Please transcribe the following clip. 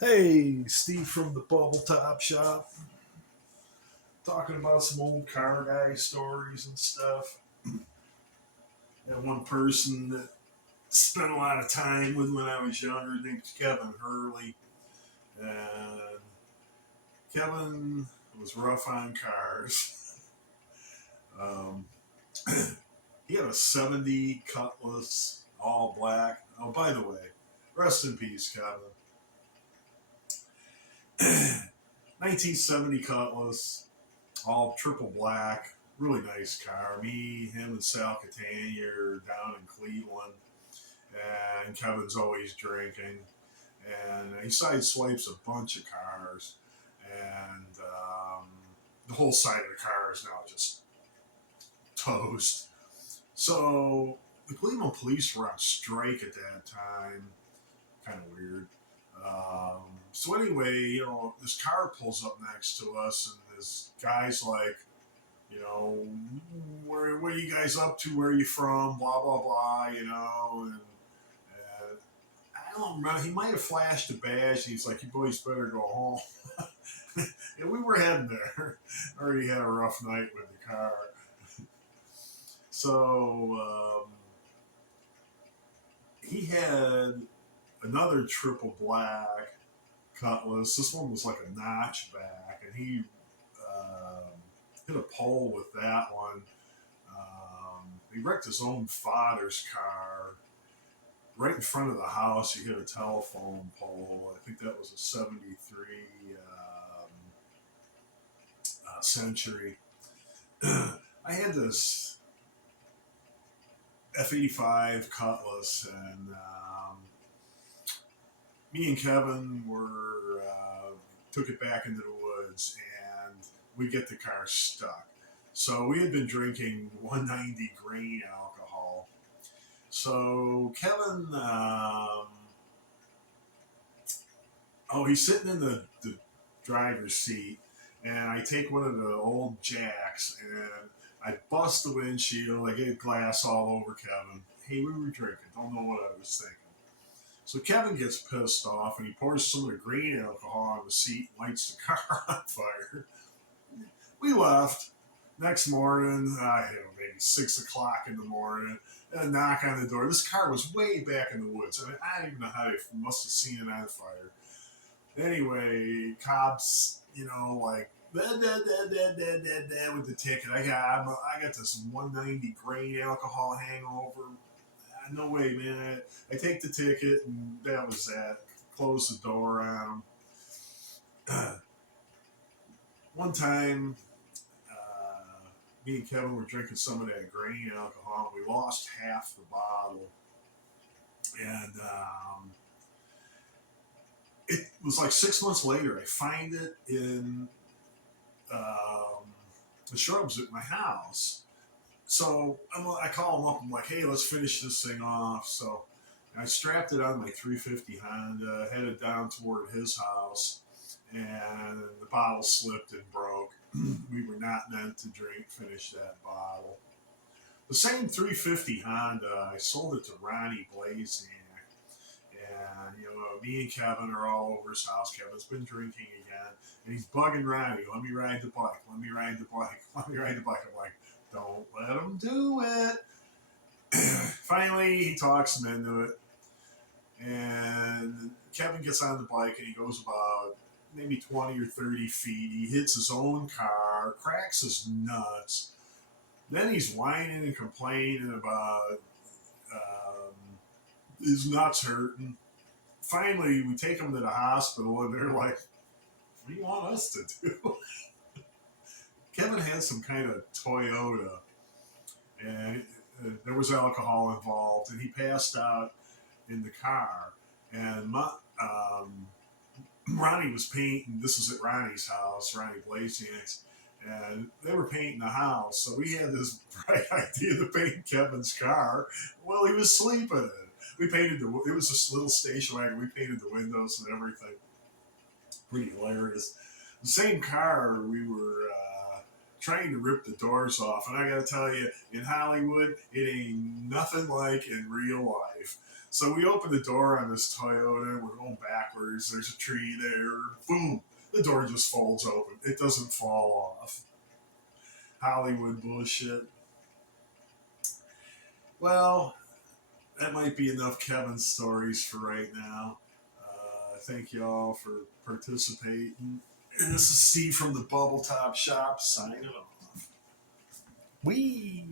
Hey, Steve from the Bubble Top Shop, talking about some old car guy stories and stuff. And one person that spent a lot of time with when I was younger named Kevin Hurley. And Kevin was rough on cars. Um, he had a 70 Cutlass, all black. Oh, by the way, rest in peace, Kevin. 1970 Cutlass, all triple black, really nice car. Me, him, and Sal Catania are down in Cleveland, and Kevin's always drinking, and he sideswipes a bunch of cars, and the whole side of the car is now just toast. So the Cleveland police were on strike at that time. Kind of weird. So anyway, this car pulls up next to us, and this guy's like, what are you guys up to? Where are you from? Blah, blah, blah, and I don't remember. He might have flashed a badge. He's like, you boys better go home. And we were heading there. Already had a rough night with the car. So he had another triple black Cutlass. This one was like a notchback, and he um, hit a pole with that one. He wrecked his own father's car right in front of the house. He hit a telephone pole. I think that was a '73 Century. I had this F-85 Cutlass, and me and Kevin were took it back into the woods, and we get the car stuck. So we had been drinking 190 grain alcohol. So Kevin, he's sitting in the driver's seat, and I take one of the old jacks and I bust the windshield. I get glass all over Kevin. Hey, we were drinking. Don't know what I was thinking. So Kevin gets pissed off and he pours some of the grain alcohol on the seat and lights the car on fire. We left. Next morning, maybe 6 o'clock in the morning, and a knock on the door. This car was way back in the woods. I mean, I don't even know how they must have seen it on fire. Anyway, cops, like with the ticket. I got this 190 grain alcohol hangover. No way, man. I take the ticket, and that was that. Close the door on them. One time, me and Kevin were drinking some of that grain alcohol. And we lost half the bottle, and it was like 6 months later. I find it in um, the shrubs at my house. So I call him up. I'm like, hey, let's finish this thing off. So I strapped it on my 350 Honda, headed down toward his house, and the bottle slipped and broke. We were not meant to finish that bottle. The same 350 Honda, I sold it to Ronnie Blazniak. And, me and Kevin are all over his house. Kevin's been drinking again. And he's bugging Ronnie, let me ride the bike, let me ride the bike, let me ride the bike. I'm like, don't let him do it. Finally, he talks him into it. And Kevin gets on the bike and he goes about maybe 20 or 30 feet. He hits his own car, cracks his nuts. Then he's whining and complaining about his nuts hurting. Finally, we take him to the hospital, and they're like, what do you want us to do? Kevin had some kind of Toyota, and there was alcohol involved, and he passed out in the car. And Ronnie was painting. This was at Ronnie's house, Ronnie Blazniak's, and they were painting the house. So we had this bright idea to paint Kevin's car. Well, he was sleeping in it. We painted it was this little station wagon. We painted the windows and everything. Pretty hilarious. The same car we were trying to rip the doors off. And I got to tell you, in Hollywood, it ain't nothing like in real life. So we open the door on this Toyota. We're going backwards. There's a tree there. Boom. The door just folds open. It doesn't fall off. Hollywood bullshit. Well, that might be enough Kevin stories for right now. Thank you all for participating. And this is Steve from the Bubble Top Shop signing off. Wee.